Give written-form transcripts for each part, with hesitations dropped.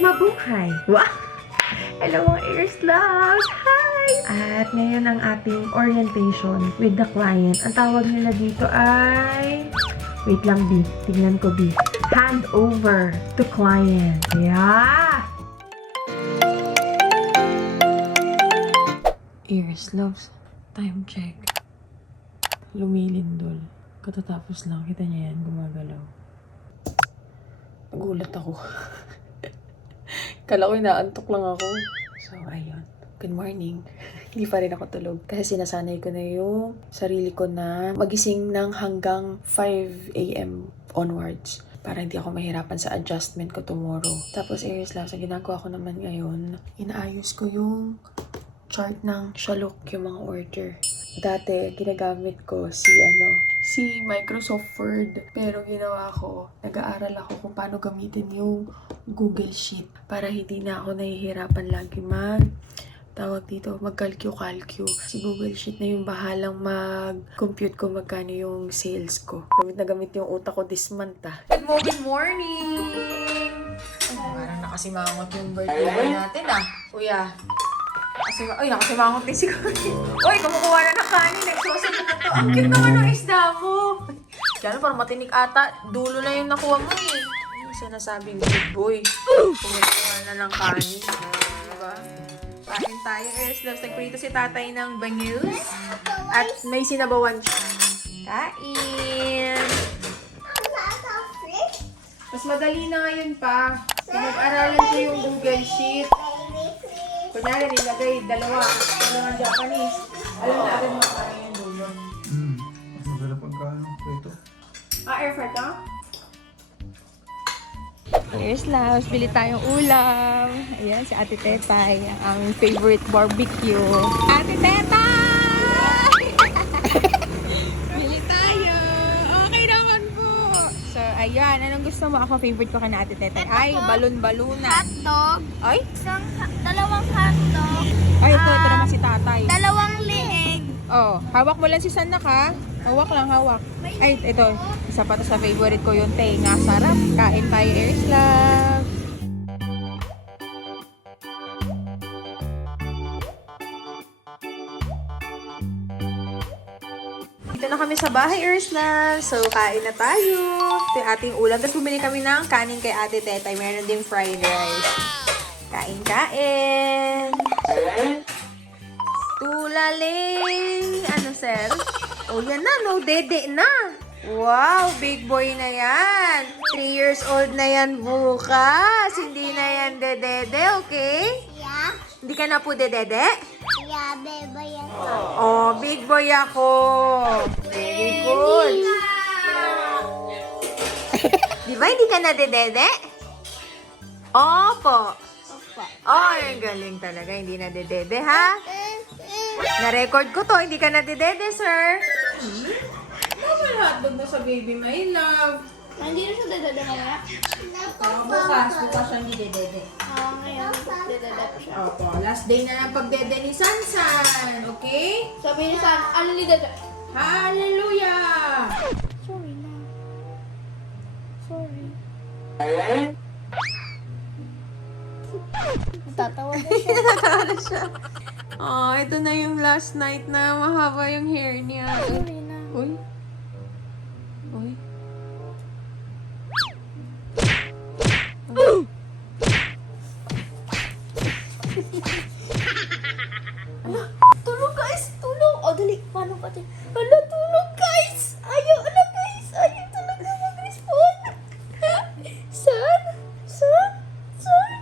mabuhay. Wow! Hello mga ears loves! Hi! At ngayon ang ating orientation with the client. Ang tawag nila dito ay... Wait lang, B. Tingnan ko, B. Hand over to client. Yeah! Ears loves. Time check. Lumilindol. Katatapos lang. Kita niya yan. Gumagalaw. Nagulat ako. Kala ko inaantok lang ako. So, ayun. Good morning. Hindi pa rin ako tulog. Kasi sinasanay ko na yung sarili ko na magising ng hanggang 5 a.m. onwards. Para hindi ako mahirapan sa adjustment ko tomorrow. Tapos, Aries lang, sa ginagawa ko naman ngayon, inaayos ko yung chart ng Shalok, yung mga order. Dati, ginagamit ko si Microsoft Word. Pero ginawa ko, nag-aaral ako kung paano gamitin yung Google Sheet para hindi na ako nahihirapan lagi mag-calcu. Si Google Sheet na yung bahalang mag-compute ko magkano yung sales ko. Gamit na gamit yung utak ko this month, ah. Good morning! Ay, parang nakasimangot yung birthday natin, ah. Kuya. Nakasimangot din si Kuya. Uy, kumukuha na ng kanin. Nagsosoto na to. Ang cute naman ng isda mo. Kaya parang matinik ata. Dulo na yung nakuha mo eh. Ano sinasabing good boy? Kumukuha na ng kanin. Diba? Kain tayo. Ears loves. Nagprito si tatay ng bangus. At may sinabawan siya. Kain! Mas madali na ngayon pa. Pinag-aralan ko yung Google Sheet. Kunyari, nilagay dalawang Japanese. Alam na agad makakain yung dulo. Mas maganda pagkano ito. Air fry ka? Here's loves. Bili tayong ulam. Ayan, si Ate Tetay. Ang aming favorite barbecue. Ate Tetay! Bili tayo. Okay naman po. So, ayan. Anong gusto mo? Ako, favorite ko ka na Ate Tetay. Ay, balon-baluna. Hotdog. Ay? Dalawang hotdog. Ay, ito naman si Tatay. Dalawang leeg. Oh, hawak mo lang si Sanak ha. Hawak lang, hawak. Ay, ito. Isa pa to sa favorite ko yung tenga. Sarap. Kain tayo, Aries love. Dito na kami sa bahay, Aries love. So, kain na tayo. Ito yung ating ulam. Tapos bumili kami ng kanin kay Ate Tetay. Meron din fried rice. Kain. Tulaling. Ano, sir? Oh, yan na. No, dede na. Wow, big boy na yan. 3 years old na yan bukas. Hindi na yan dedede, okay? Yeah. Hindi ka na po dedede? Yeah, beba yan. Oh, big boy ako. Very good. Di ba hindi ka na dedede? Opo. Oh, ang galing talaga. Hindi na dedede, ha? Na-record ko to. Hindi ka na dedede, sir. May hotdog na sa baby, my love. Hindi na siya dadada mamaya. Bukas siya hindi dedede. Ngayon, dadada pa siya. Opo, last day na ng pagdede ni Sansan. Okay? Sabi ni San, ano ni dada? Hallelujah! Sorry na. Sorry. Tatawa na siya. Oh, ito na yung last night na mahaba yung hair niya. Sorry na. Uy. Uy. Tulog guys! Tulog! O dali, paano pa ito? Hala, tulog guys! Ayaw, hala guys! Ayaw talaga mag-respond! San? San? San? San?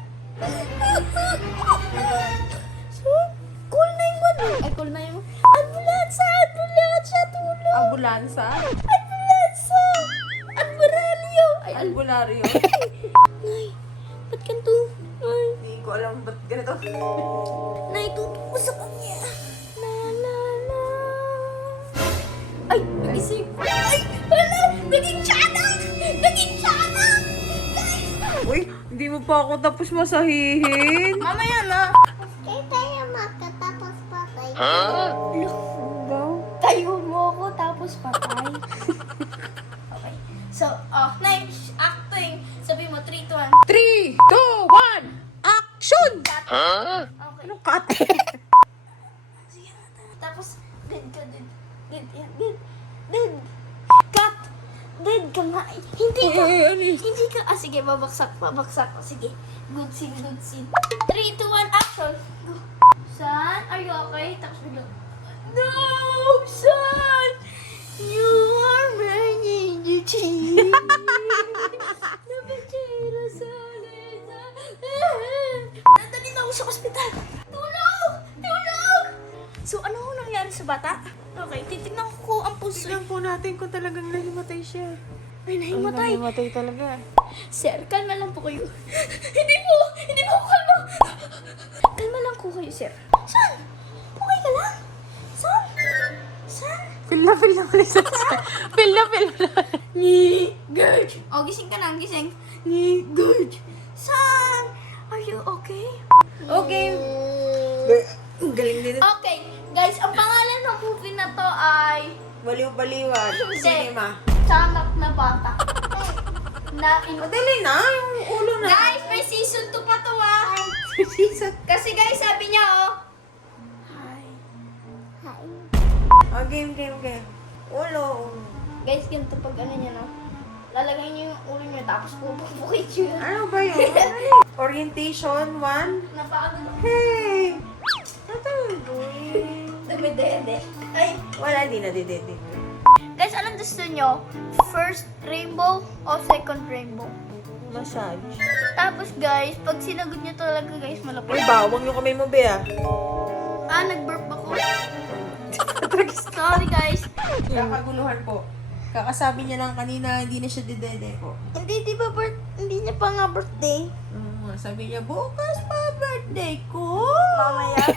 Call 911! Ay, call 911! Ambulansya! Ambulansya! Tulog! Ambulansa? Ambulansya! Albularyo! Ay, Albularyo? Nay, ba't ganito? Ay, Hindi ko alam ba't ganito. Nay, tutuko sa kanya. La la la. Ay, nagising. Ay, wala. Naging tiyanang. Naging tiyanang. Guys. Uy, hindi mo pa ako tapos masahihin. Mamaya na. Kaya tayo makatapos patay. Tayo mo ako tapos patay. Okay. So, next acting. Sabi mo, 3, 2, 1. 3, 2, 1! Okay. Anong cut? Sige na. Tapos, dead ka, dead. Dead, yan, dead. Dead. Cut. Dead ka nga. Hindi ka. Hindi ka. Ah, sige, babaksak. Sige. Good scene, good scene. 3, 2, 1, action. Go. Son, are you okay? Tapos biglang, no, son! You are burning the cheese. Nabitsira sa lesa. Nadali na ako sa ospital. Tulong! Tulong! So, ano ho nangyari sa bata? Okay, titignan ko ang puso. Tignan po natin kung talagang nahimatay siya. Ay, nahimatay. Nahimatay talaga. Sir, kalma lang po kayo. Hindi po ako kalma. Kalma lang po kayo, sir. San? Okay ka lang? San? Feel na ulit sa Feel na. Ni Gurge. Oh, gising ka na, gising. Ni Gurge. San? Are you okay? Okay. Ang galing din. Okay, guys, ang pangalan ng movie na to ay Baliw-baliwan. Cinema. Sanak na Bata. Madali na, yung ulo na. Guys, may season 2 pa to Kasi guys, sabi niya Hi. Oh, game. Ulo. Guys, ganito pag ano niya, no? Lalagay niyo yung ulo niyo, tapos pupukit niyo. Ano ba yun? Orientation 1. Napakagano. Hey! Ano yung doing? Dumidede. Ay. Wala, di na didede. Guys, anong gusto niyo? First rainbow o second rainbow? Massage. Tapos guys, pag sinagot niyo talaga guys, malapit. Uy, bawang yung kamay mo, Bea. Nag-burp ako. Sorry guys. Kakaguluhan po. Kakasabi niya lang kanina, hindi na siya didede po. Hindi, di ba hindi niya pa nga birthday? Sabi niya, bukas pa birthday ko. Mamaya.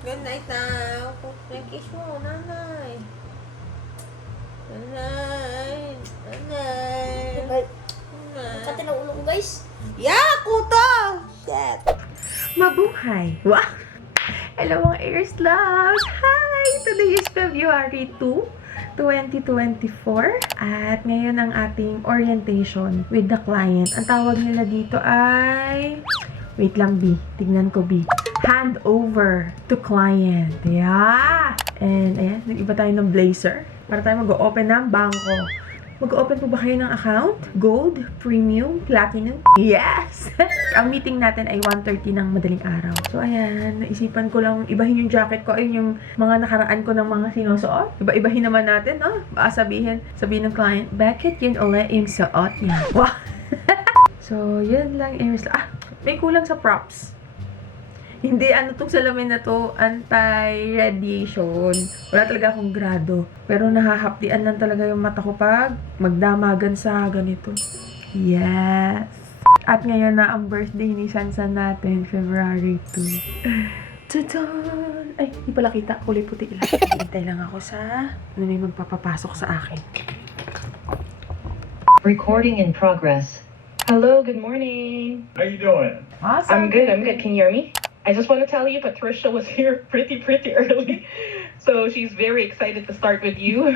Good night now. Nag-kiss mo, nanay. Nanay. Kati na ulo ko guys. Yeah, kuto! Shit. Mabuhay. Wow! Hello mga Ears Loves! Hi! Today is February 2, 2024. At ngayon ang ating orientation with the client. Ang tawag nila dito ay... Wait lang, B. Tignan ko, B. Handover to client. Yeah! And ayan, nag-iba tayo ng blazer. Para tayo mag-open ng bangko. Mag-open po ba kayo ng account? Gold, Premium, Platinum? Yes! Ang meeting natin ay 1:30 ng madaling araw. So, ayan. Naisipan ko lang ibahin yung jacket ko. Ayun yung mga nakaraan ko ng mga sinusuot. Iba-ibahin naman natin, no? Baka sabihin ng client, bakit yun ulit yung suot niya? Wow! So, yun lang. May kulang sa props. Hindi, tong salamin na to, anti-radiation. Wala talaga akong grado. Pero nahahapdian lang talaga yung mata ko pag magdamagan sa ganito. Yes! At ngayon na ang birthday ni Sansan natin, February 2. Tadaan! Ay, di pala kita. Kulay puti lang. Hintay lang ako sa may magpapapasok sa akin. Recording in progress. Hello, good morning. How you doing? Awesome! I'm good. Can you hear me? I just want to tell you, Patricia was here pretty early. So she's very excited to start with you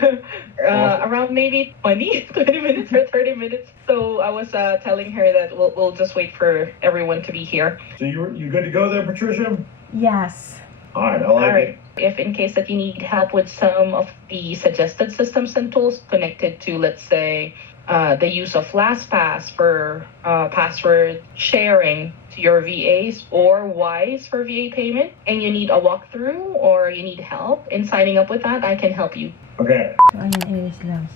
around maybe 20 minutes or 30 minutes. So I was telling her that we'll just wait for everyone to be here. So you good to go there, Patricia? Yes. All right, I like All right. it. If in case that you need help with some of the suggested systems and tools connected to, let's say, the use of LastPass for password sharing to your VAs or Wise for VA payment, and you need a walkthrough or you need help in signing up with that, I can help you. Okay. So, ayan, Aries Loves.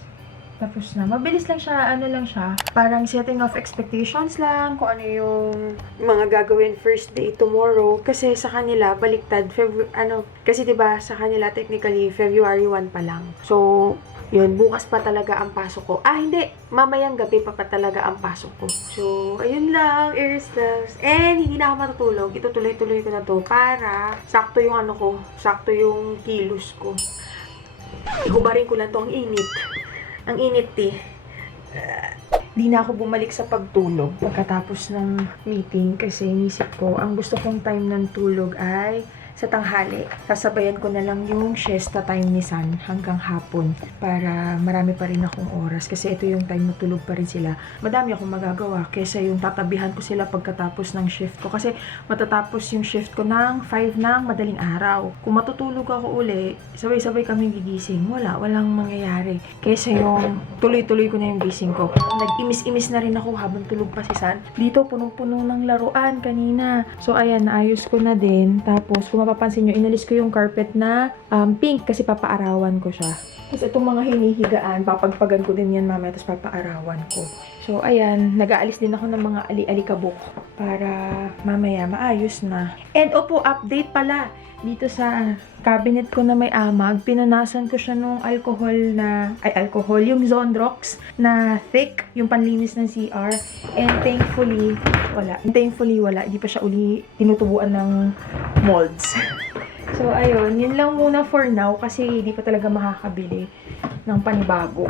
Tapos na. Mabilis lang siya, parang setting of expectations lang, kung ano yung mga gagawin first day tomorrow. Kasi sa kanila, baliktad, kasi diba, sa kanila technically, February 1 pa lang. So, yun, bukas pa talaga ang pasok ko. Hindi. Mamayang gabi pa talaga ang pasok ko. So, ayun lang, Aries Loves. And, hindi na ako matutulog. Itutuloy-tuloy ko na to para sakto yung sakto yung kilos ko. Hubarin ko lang to, ang init. Ang init, Di na ako bumalik sa pagtulog pagkatapos ng meeting kasi inisip ko, ang gusto kong time ng tulog ay sa tanghali. Sasabayan ko na lang yung siesta time ni San hanggang hapon para marami pa rin akong oras. Kasi ito yung time na tulog pa rin sila. Madami akong magagawa kesa yung tatabihan ko sila pagkatapos ng shift ko. Kasi matatapos yung shift ko ng 5 ng madaling araw. Kung matutulog ako uli, sabay-sabay kami gigising. Walang mangyayari. Kesa yung tuloy-tuloy ko na yung gising ko. Nag-imis-imis na rin ako habang tulog pa si San. Dito, punong-puno ng laruan kanina. So, ayan, naayos ko na din. Tapos, kung mapapansin nyo, inalis ko yung carpet na pink kasi papaarawan ko siya. Tapos, itong mga hinihigaan, papagpagan ko din yan mamaya, tapos papaarawan ko. So, ayan, nag-aalis din ako ng mga ali-alikabok para mamaya maayos na. And, opo, update pala. Dito sa cabinet ko na may amag, pinanasan ko siya nung alcohol, yung Zonrox na thick, yung panlinis ng CR. And thankfully, wala. Hindi pa siya uli tinutubuan ng molds. So, ayun, yun lang muna for now kasi hindi pa talaga makakabili ng panibago.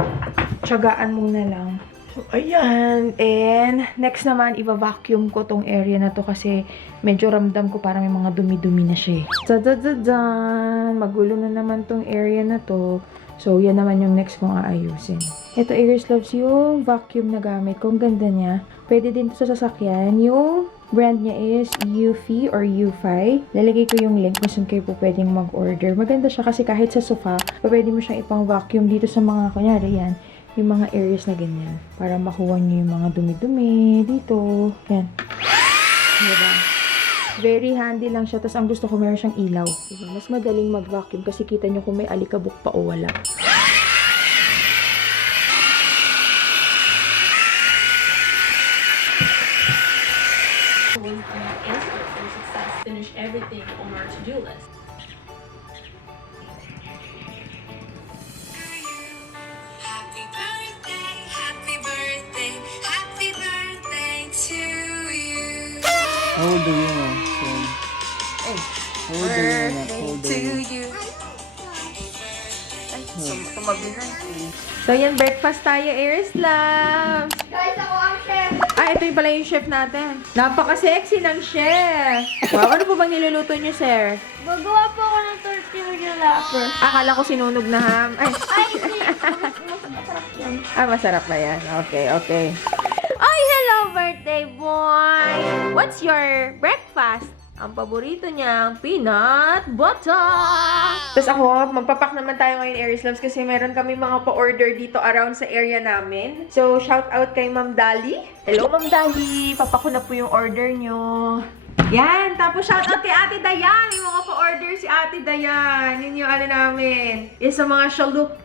Tiyagaan muna lang. So, ayan. And, next naman, iba-vacuum ko tong area na to kasi medyo ramdam ko parang may mga dumi-dumi na siya. Tadadadan! Magulo na naman tong area na to. So, yan naman yung next kong aayusin. Ito, Iris Loves, yung vacuum na gamit ko. Ang ganda niya. Pwede din to sa sasakyan. Yung brand niya is Eufy or Eufy. Lalagay ko yung link kung saan kayo po pwedeng mag-order. Maganda siya kasi kahit sa sofa, pwede mo siyang ipang vacuum dito sa mga, kunyari yan, yung mga areas na ganyan. Para makuha nyo yung mga dumi-dumi dito. Yan. Diba? Very handy lang siya. Tapos ang gusto ko meron siyang ilaw. Diba? Mas madaling mag-vacuum kasi kita nyo kung may alikabok pa o wala. Finish everything on our to-do list. Happy birthday, happy birthday to you. How old are you now, son? How old are you now? How old are you? So, yan, breakfast tayo, Iris Loves. Guys, ako ang chef. Ito yung pala yung chef natin. Napaka-sexy ng chef. Wow, ano po bang niluluto niyo, sir? Gagawa po ako ng tortilla wrapper. Akala ko sinunog na ham. Ay, Hindi. Masarap yan. masarap ba yan? Okay. Ay, hello, birthday boy! What's your breakfast? Ang paborito niyang peanut butter! Tapos ako, magpapak naman tayo ngayon, Aries Loves, kasi meron kami mga pa-order dito around sa area namin. So, shout out kay Ma'am Dali. Hello, Ma'am Dali! Papak ko na po yung order niyo. Yan! Tapos shout out kay Ate Dayan! Yung mga pa-order si Ate Dayan. Yun yung ano namin. Yung sa mga Shalup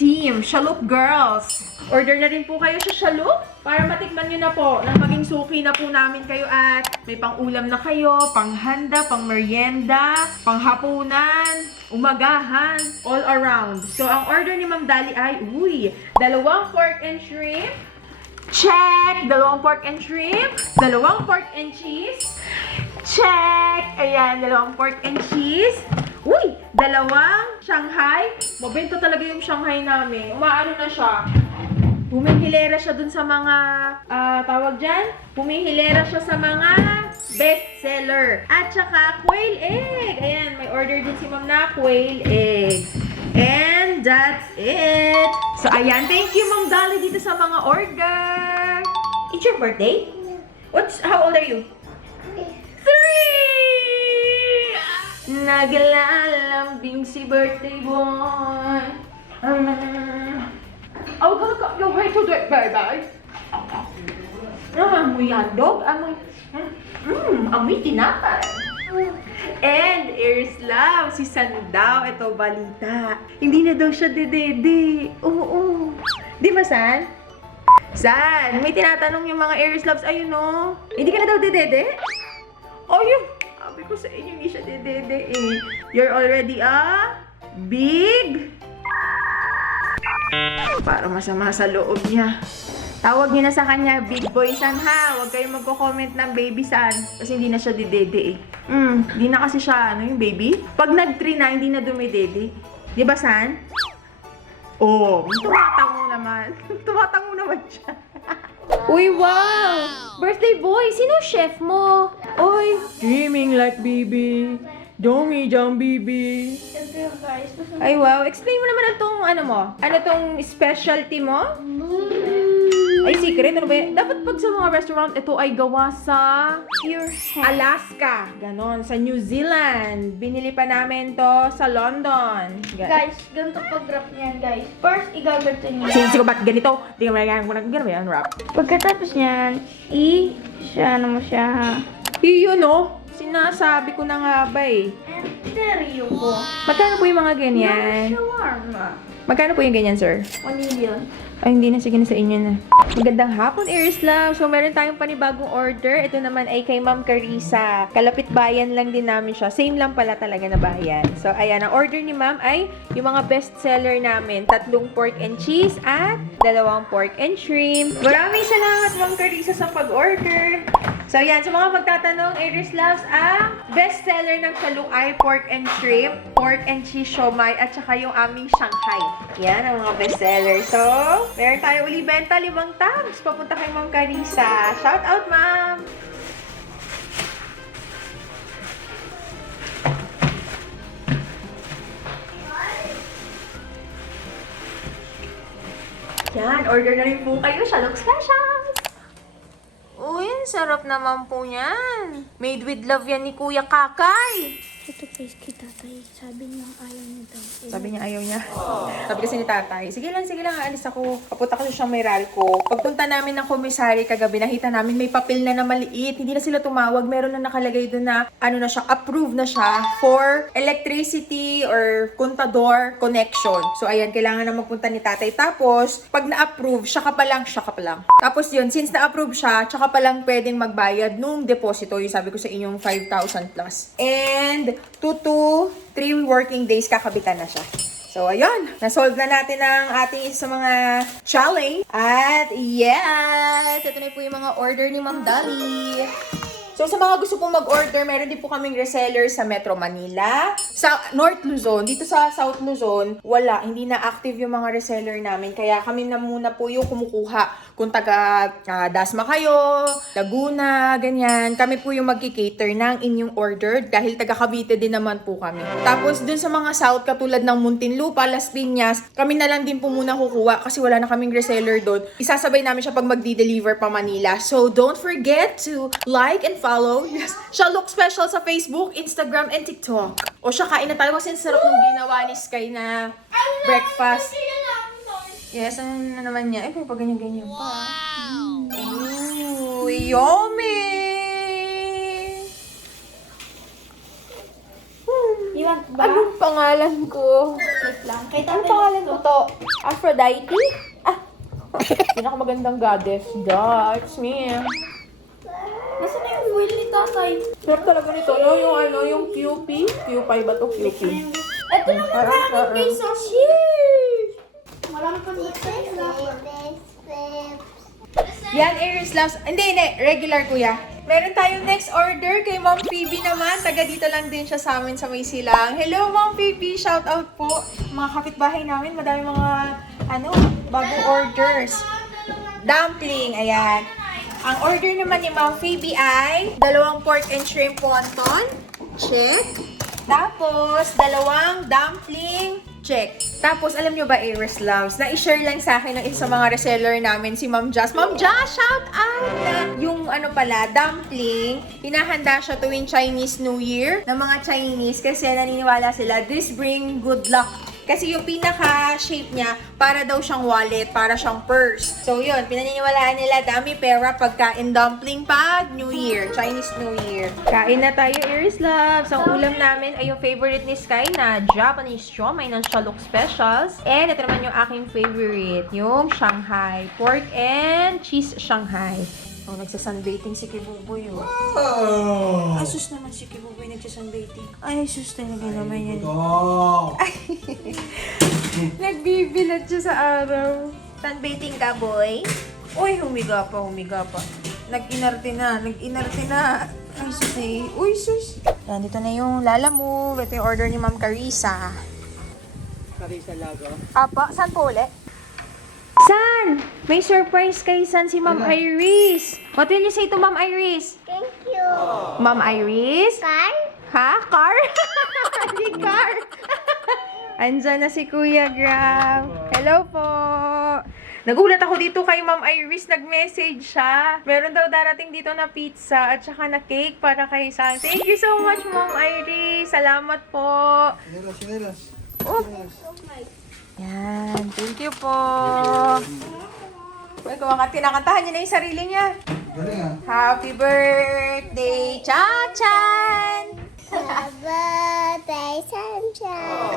team, Shalup girls. Order na rin po kayo sa Shalup para matikman nyo na po na maging suki na po namin kayo at may pang-ulam na kayo, pang-handa, pang-merienda, pang-hapunan, umagahan, all around. So, ang order ni Ma'am Dali ay, 2 pork and shrimp. Check! 2 pork and shrimp. 2 pork and cheese. Check! Ayan, 2 pork and cheese. 2 Shanghai. Mabenta talaga yung Shanghai namin. Umaano na siya. Humihilera siya dun sa mga, tawag dyan? Humihilera siya sa mga bestseller. At saka, quail egg. Ayan, may order din si Ma'am na quail egg. And that's it. So, ayan. Thank you, Ma'am Dali, dito sa mga order. It's your birthday? How old are you? 3! Naglalambing si birthday boy. I'm gonna cut your hair today, baby. Amoy hotdog, amoy tinapay. And Aries Love, si San daw, ito balita. Hindi na daw siya dedede. Oo. Di ba, San? San, may tinatanong yung mga Aries Loves, ayun o. Hindi ka na daw dedede? Ayun. Sabi ko sa inyo, hindi siya dedede eh. You're already a big... Para masama sa loob niya. Tawag niyo na sa kanya, Big Boy San ha. Huwag kayong magko-comment ng Baby San. Kasi hindi na siya didede eh. Hindi na kasi siya, yung baby. Pag nag-3 na, hindi na dumidede. Di ba, San? Oh, tumatango naman. Tumatango naman siya. Uy, wow! Birthday boy, sino chef mo? Oy, dreaming like baby. Dami, Bibi. Ito yung guys. Ay, wow. Explain mo naman itong ano mo. Ano tong specialty mo? Ay, secret. Ano ba yan? Dapat pag sa mga restaurant, ito ay gawa sa Pure hand. Alaska. Ganon. Sa New Zealand. Binili pa namin to sa London. Guys, ganito pag-wrap niyan, guys. First, igaganto niyo. Sige, ba't ganito? Hindi ka magagawa ko na gano'n ba yan, wrap? Pagkatapos niyan, ano mo siya. Yun, no? Sinasabi ko na nga ba eh. And stereo ko. Magkano po yung mga ganyan? Shawarma. Magkano po yung ganyan, sir? 1 million. Ay, hindi na. Sige na sa inyo na. Magandang hapon, Airslab. So, meron tayong panibagong order. Ito naman ay kay Ma'am Carissa. Kalapit bayan lang din namin siya. Same lang pala talaga na bayan. So, ayan. Ang order ni Ma'am ay yung mga best seller namin. 3 pork and cheese at 2 pork and shrimp. Maraming salamat, Ma'am Carissa, sa pag-order. So, yan. Sa mga magtatanong, Airslabs, ang best seller ng Shalong ay pork and shrimp, pork and cheese siomai, at saka yung aming Shanghai. Yan ang mga best seller. So, meron tayo uli benta 5 tabs. Papunta kay Ma'am Carissa. Shout out, Ma'am! Yan, order na rin po kayo. Shalong Specials! Uy, ang sarap naman po yan. Made with love yan ni Kuya Kakay. Ito guys, kay tatay. Sabi niya ayaw niya daw. Sabi niya ayaw niya. Sabi kasi ni tatay, sige lang, aalis ako. Kapunta ko sa siyang Meralco. Pagpunta namin ng komisary kagabi, nakita namin may papel na maliit. Hindi na sila tumawag. Meron na nakalagay doon na, ano na siya, approved na siya for electricity or contador connection. So, ayan, kailangan na magpunta ni tatay. Tapos, pag na-approve, siya ka pa lang. Tapos yun, since na-approve siya, tsaka pa lang pwedeng magbayad nung deposito. Yung sabi ko sa inyong 5,000 plus. And, 2 to 3 working days kakabitan na siya. So, ayun. Nasolve na natin ang ating isa sa mga challenge. At, yes! Ito na po yung mga order ni Ma'am Dolly. So, sa mga gusto pong mag-order, meron din po kaming reseller sa Metro Manila. Sa North Luzon, dito sa South Luzon, wala. Hindi na active yung mga reseller namin. Kaya kami na muna po yung kumukuha. Kung taga Dasma kayo, Laguna, ganyan. Kami po yung magki-cater ng inyong order dahil taga Cavite din naman po kami. Tapos, dun sa mga South, katulad ng Muntinlupa, Las Piñas, kami na lang din po muna kukuha kasi wala na kaming reseller doon. Isasabay namin siya pag magdi-deliver pa Manila. So, don't forget to like and follow. Yes. Shalok Special sa Facebook, Instagram, and TikTok. O siya, kain na tayo kasi sarap ng ginawa ni Sky na breakfast. Yes, ano na naman niya? Eh, pag ganyan-ganyan pa. Ooh, yummy! Iwan ba? Anong pangalan ko? Wait lang. Kay tatay. Anong pangalan ko to? Aphrodite? Ah! Pinakamagandang goddess. That's me. Nasaan na yung wheel ni tatay? Sarap talaga nito, no? Yung QP? QP ba to? QP. Ito na marami guys. Oh, sheesh! Marami pa dito. Yan, Airslabs. Hindi. Regular, kuya. Meron tayong next order kay Ma'am Phoebe naman. Taga dito lang din siya sa amin sa May Silang. Hello, Ma'am Phoebe. Shout out po. Mga kapitbahay namin, madami mga, bagong orders. Dumpling, ayan. Ang order naman ni Ma'am Phoebe ay 2 pork and shrimp wonton. Check. Tapos, 2 dumpling. Check. Tapos, alam nyo ba, Airslabs, na-share lang sa akin ng isa sa mga reseller namin, si Ma'am Jazz. Ma'am Jazz, shout out! Yung dumpling, hinahanda siya tuwing Chinese New Year ng mga Chinese kasi naniniwala sila, this bring good luck. Kasi yung pinaka-shape niya, para daw siyang wallet, para siyang purse. So yun, pinaniniwalaan nila, dami pera pagkain dumpling pag New Year, Chinese New Year. Kain na tayo, Airslabs. Ang ulam namin ay yung favorite ni Sky na Japanese siomai ng Shalok Specials. And ito naman yung aking favorite, yung Shanghai. Pork and cheese Shanghai. Oh, nagsasunbathing si Kibuboy, oh. Oh! Ay, sus naman si Kibuboy nagsasunbathing. Ay, sus talaga naman yan. Oh! Nagbibilad siya sa araw. Sunbathing ka, boy? Uy, humiga pa. Nag-inarte na. Ay, sus eh. Uy, sus. Yan, dito na yung Lala Move. Ito yung order ni Ma'am Carissa. Carissa Lago. Apa, saan po ulit? San? May surprise kay San si Ma'am Iris. What will you say to Ma'am Iris? Thank you. Ma'am Iris? Kan? Ha? Car? Hindi car. Andyan na si Kuya Grab. Hello po. Nagulat ako dito kay Ma'am Iris. Nag-message siya. Meron daw darating dito na pizza at saka na cake para kay San. Thank you so much, Ma'am Iris. Salamat po. Sinelas. Oh. Yan. Thank you po. Uy, kinakantahan niya na yung sarili niya. Galing ah. Happy birthday, Cha-chan! Birthday, Sunshine.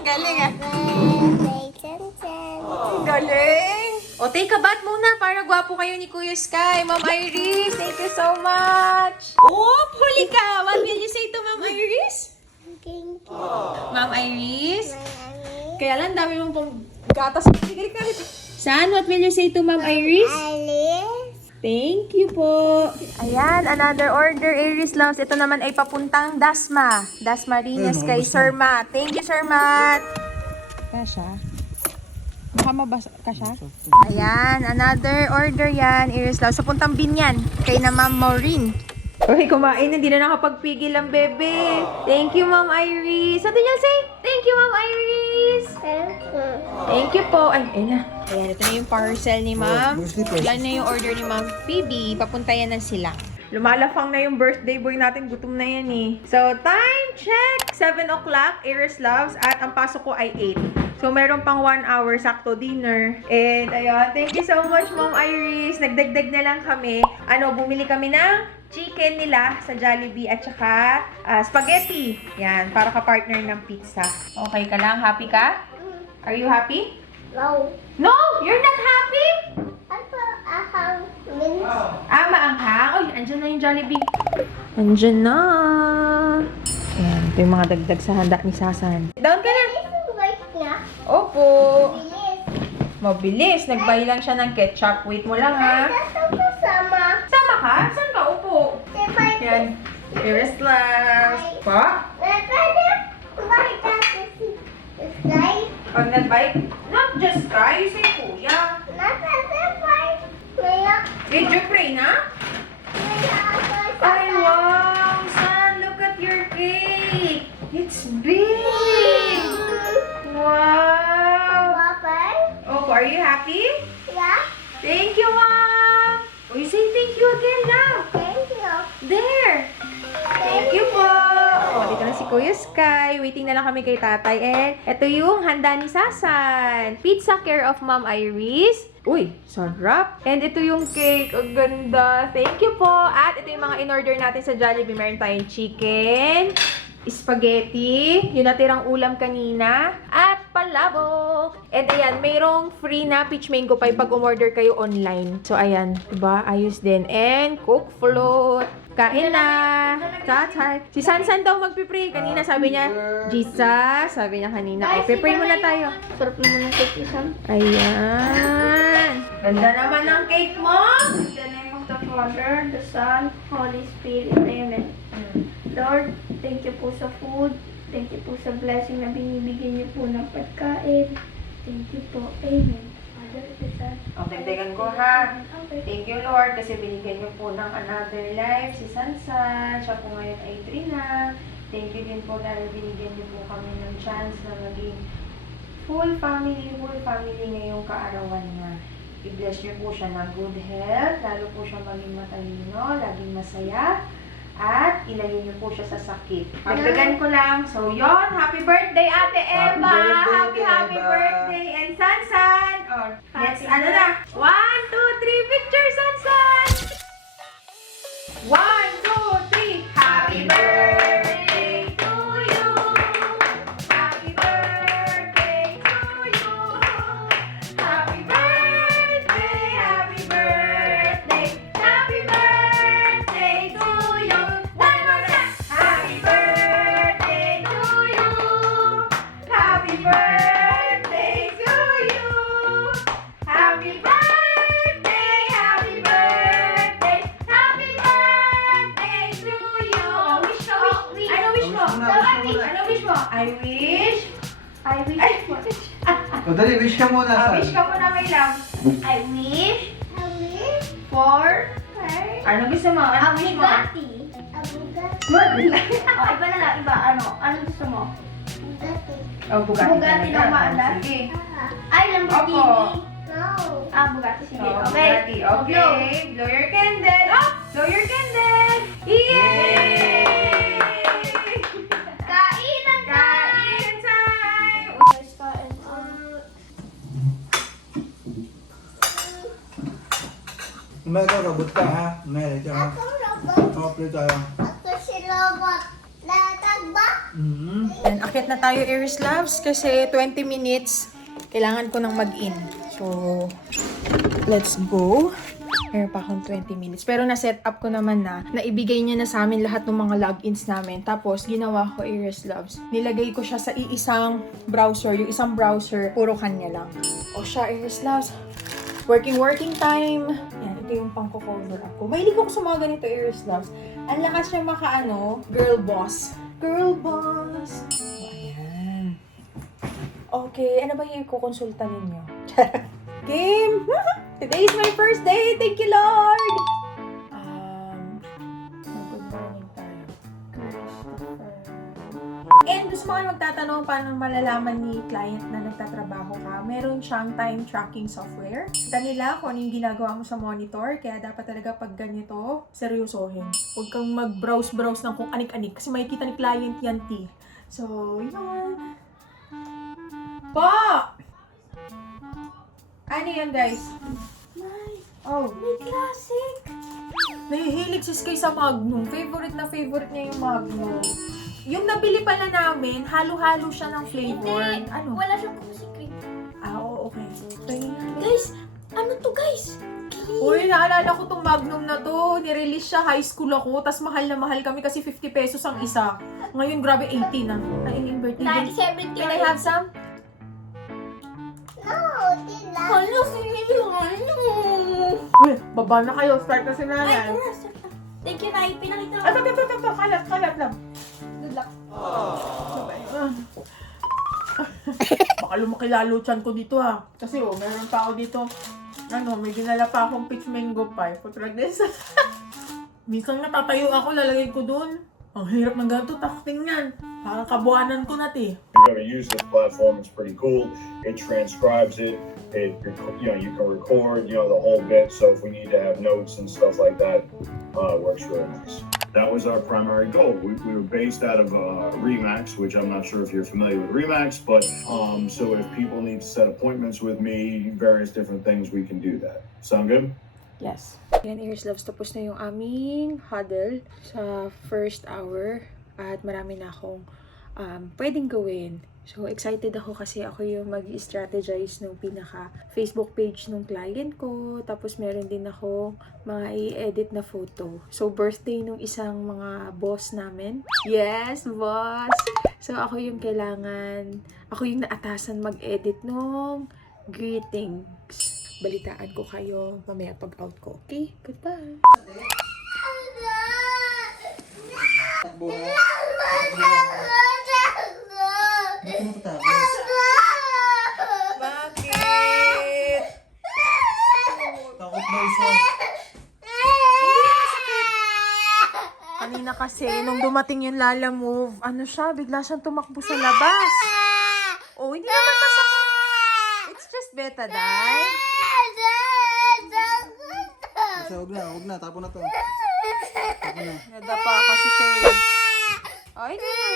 Galing ah. Birthday, Sunshine. Galing! O, take a bath muna para gwapo kayo ni Kuya Sky. Ma'am Iris, thank you so much. Oh, huli ka! What will you say to Ma'am Iris? Thank you. Ma'am Iris? Miami. Kaya lang, dami mong pang gatas. Sige ka rito. San, what will you say to Ma'am Iris? Alice. Thank you po. Ayan, another order, Iris Loves. Ito naman ay papuntang Dasma. Dasmariñas kay Sir Matt. Thank you, Sir Matt. Kasha? Baka mabasa kasha? Ayan, another order yan, Iris Loves. So, puntang Binyan kay na Ma'am Maureen. Uy, kumain. Hindi na nakapagpigil ang bebe. Thank you, Ma'am Iris. What did you say? Thank you, Ma'am Iris. Thank you po. Ay, ayun na. Ayan, ito na yung parcel ni Ma'am. Yan na yung order ni Ma'am Phoebe. Papunta yan ng sila. Lumalafang na yung birthday boy natin. Gutom na yan eh. So, time check. 7 o'clock, Iris Loves. At ang pasok ko ay 8. So, meron pang 1 hour sakto dinner. And, ayun. Thank you so much, Ma'am Iris. Nagdagdag na lang kami. Bumili kami ng chicken nila sa Jollibee at saka spaghetti. Yan, para ka-partner ng pizza. Okay ka lang? Happy ka? Are you happy? No. No! You're not happy? Ako, ahang mince. Maanghang. Uy, andyan na yung Jollibee. Andyan na. Ayan, ito yung mga dagdag sa handa ni Sasan. Down ka na. Isang rice niya. Opo. Bilis. Mabilis. Nagbuy lang siya ng ketchup. Wait mo lang ha. Nasaan kasama? Sama ka? Saan ka? Upo. Diba? Yan. Iris Loves. Pa? Nasaan bakit ako si Sky? Pag nag-bike, not just Sky, say Kuya. Nasaan bike? Maya. Did you pray na? Maya ako sa Ay, wow! Son, look at your cake! It's big! Wow! Papa? Oh, are you happy? Yeah? Thank you, Mom! Oh, you say thank you again now. Thank you. There! Thank you po! Oh, dito na si Kuya Sky. Waiting na lang kami kay tatay. And ito yung handa ni Sasan. Pizza care of Ma'am Iris. Uy, sarap. And ito yung cake. Ang ganda. Thank you po. At ito yung mga in-order natin sa Jollibee. Meron tayong chicken, spaghetti, yung natirang ulam kanina, at palabok. And ayan, mayroong free na peach mango pie pag umorder kayo online. So ayan, diba? Ayos din. And Coke float. Kain na! Tatay. Si Sansan daw magpipray. Kanina sabi niya, Jesus, sabi niya kanina. O, pipray muna tayo. Sarap naman ng cake isang. Ayan. Ganda naman ng cake mo. In the name of the Father, the Son, Holy Spirit. Amen. Lord, thank you po sa food. Thank you po sa blessing na binibigyan niyo po ng pagkain. Thank you po. Amen. Father, the Son. O, dagdagan ko ha. Thank you, Lord, kasi binigyan niyo po ng another life si Sansan. Siya po ngayon ay 3 na. Thank you din po dahil binigyan niyo po kami ng chance na maging full family ngayong kaarawan niya. I-bless niyo po siya ng good health, lalo po siya maging matalino, laging masaya, at ilayo niyo po siya sa sakit. Pagdagan ko lang. So, yon, happy birthday, Ate Eva! Happy birthday! And Sansan! Oh, let's, ano na? 1, 2, 3, picture, Sansan! 1, 2, 3, happy birthday to you! Happy birthday to you! Happy birthday, happy birthday, happy birthday to you! One more time! Happy birthday to you! Happy birthday to you! Happy birthday, happy birthday, happy birthday to you! Oh, wish ka, wish! Ano wish mo? Ano wish mo? I wish... I wish Ay, for... O, dali, wish ka muna, San. wish ka muna, my love. I wish I wish for... for... Ano gusto mo? Ano wish mo? A Bugatti. Good. Oh, iba lang, iba, ano? Anong gusto mo? Oh, Bugatti Bugatti talaga. ng maanda? Oh, sige. Ay, Lamborghini. Opo. Bugatti, sige. Oh, Okay. Bugatti. Okay. Blow your candle. Oh, blow your candle. Yay! Kainan Kain time! Guys, kain. Umay ka, robot ka ha? Umay ka ha? Oh, play tayo. Ako si Robot. Latagba? Yan, akit na tayo, Iris Loves, kasi 20 minutes, kailangan ko nang mag-in. So, let's go. Meron pa akong 20 minutes. Pero na-set up ko naman na, naibigay niya na sa amin lahat ng mga logins namin. Tapos, ginawa ko, Iris Loves, nilagay ko siya sa iisang browser. Yung isang browser, puro kanya lang. O siya, Iris Loves, working time. Yan, ito yung pang-cover up ko. Mahilig ako sa mga ganito, Iris Loves. Ang lakas siya girl boss. Girl boss. So, ayan. Okay, ano ba yung kukonsulta ninyo? Game! Today is my first day! Thank you, Lord! Good morning tayo. Christopher. And gusto mo kayo magtatanong paano malalaman ni client na nagtatrabaho ka. Meron siyang time tracking software. Kita nila kung ano yung ginagawa mo sa monitor. Kaya dapat talaga pag ganito, seryosohin. Huwag kang mag-browse-browse ng kung anik-anik. Kasi makikita ni client yan, T. So, yun. Po! Ano yan, guys? Oh. May classic. Nahihilig si Sky sa Magnum. Favorite na favorite niya yung Magnum. Yung nabili pala namin, halo-halo siya ng flavor. Hindi. Ano? Wala siyang secret. Oo, okay. Tingnan natin. Guys, ano to guys? Uy, naalala ko tong Magnum na to. Nirelease siya, high school ako. Tas mahal na mahal kami kasi 50 pesos ang isa. Ngayon, grabe, 80 na. Ay, yung birthday. 70. Can I have some? Ano, sinili ano? Uy, baba na kayo. Start na si Ay, nanay. thank you, Nay. Pinakita Ay, ko. ito. Kalat lang. Good luck. Baka lumaki lalo chan ko dito ha. Kasi meron pa ako dito. May dinala pa akong peach mango pie. Putragnes. Minsan natatayo ako, lalagay ko dun. Ang hirap ng ganito, tingnan. Parang kabuanan ko na ti. You're going to use this platform. It's pretty cool. It transcribes it. You can record, the whole bit. So if we need to have notes and stuff like that, it works really nice. That was our primary goal. We were based out of Remax, which I'm not sure if you're familiar with Remax, but so if people need to set appointments with me, various different things, we can do that. Sound good? Yes. Yan, Ears Loves, tapos na yung aming huddle sa first hour. At marami na akong pwedeng gawin. So, excited ako kasi ako yung mag-strategize ng pinaka-Facebook page ng client ko. Tapos, meron din ako mga i-edit na photo. So, birthday nung isang mga boss namin. Yes, boss! So, ako yung naatasan mag-edit nung greetings. Balitaan ko kayo mamaya pag-out ko. Okay? Goodbye! Takbo ha? Bakit mo tatakbo? Bakit? Takot na isa. Kanina kasi, nung dumating yung Lala Move, bigla siyang tumakbo sa labas. Oh, hindi naman masakit. It's just betadine. Kasi huwag na. Tapo na to. Tapo na. Nadapa kasi siya. Oh, hindi na.